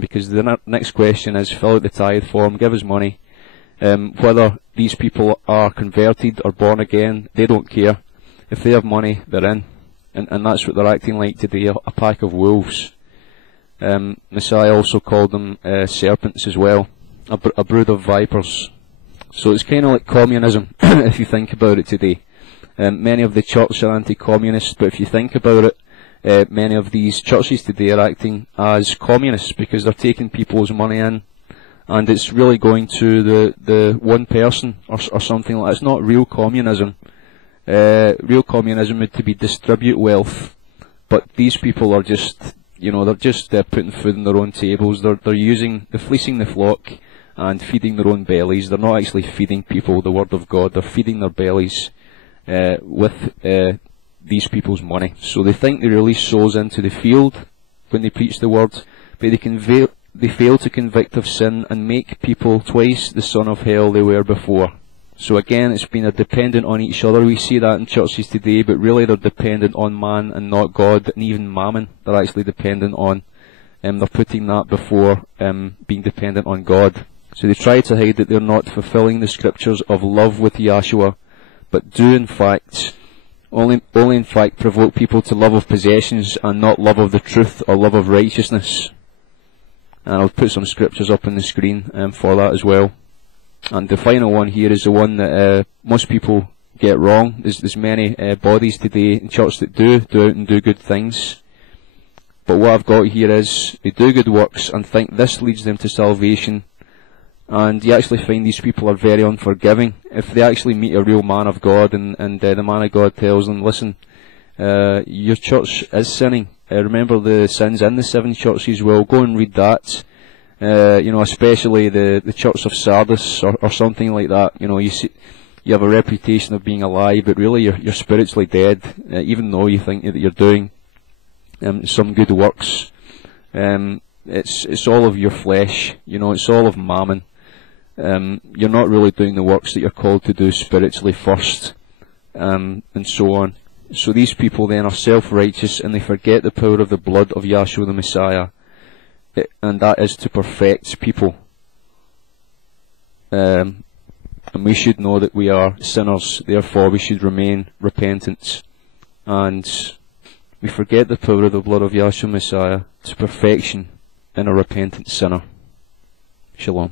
because the next question is, fill out the tithe form, give us money. Whether these people are converted or born again, they don't care. If they have money, they're in. And that's what they're acting like today, a pack of wolves. Messiah also called them serpents as well, a brood of vipers. So it's kind of like communism, if you think about it today. Many of the churches are anti-communist, but if you think about it, many of these churches today are acting as communists because they're taking people's money in, and it's really going to the one person or something like that. It's not real communism. Real communism would to be distribute wealth, but these people are just, they're just putting food on their own tables. They're fleecing the flock and feeding their own bellies. They're not actually feeding people the word of God. They're feeding their bellies with these people's money. So they think they release souls into the field when they preach the word, but they fail to convict of sin and make people twice the son of hell they were before. So again, it's been dependent on each other. We see that in churches today, but really they're dependent on man and not God, and even mammon they're actually dependent on. They're putting that before being dependent on God. So they try to hide that they're not fulfilling the scriptures of love with Yahshua, but do in fact, only in fact provoke people to love of possessions and not love of the truth or love of righteousness. And I'll put some scriptures up on the screen for that as well. And the final one here is the one that most people get wrong. There's many bodies today in church that do out and do good things. But what I've got here is, they do good works and think this leads them to salvation. And you actually find these people are very unforgiving. If they actually meet a real man of God and the man of God tells them, listen, your church is sinning. Remember the sins in the 7 churches. Well, go and read that. Especially the Church of Sardis or something like that. You have a reputation of being alive, but really you're spiritually dead, even though you think that you're doing some good works. It's all of your flesh, it's all of mammon. You're not really doing the works that you're called to do spiritually first, and so on. So these people then are self-righteous, and they forget the power of the blood of Yahshua the Messiah. And that is to perfect people. And we should know that we are sinners, therefore we should remain repentant. And we forget the power of the blood of Yahshua Messiah to perfection in a repentant sinner. Shalom.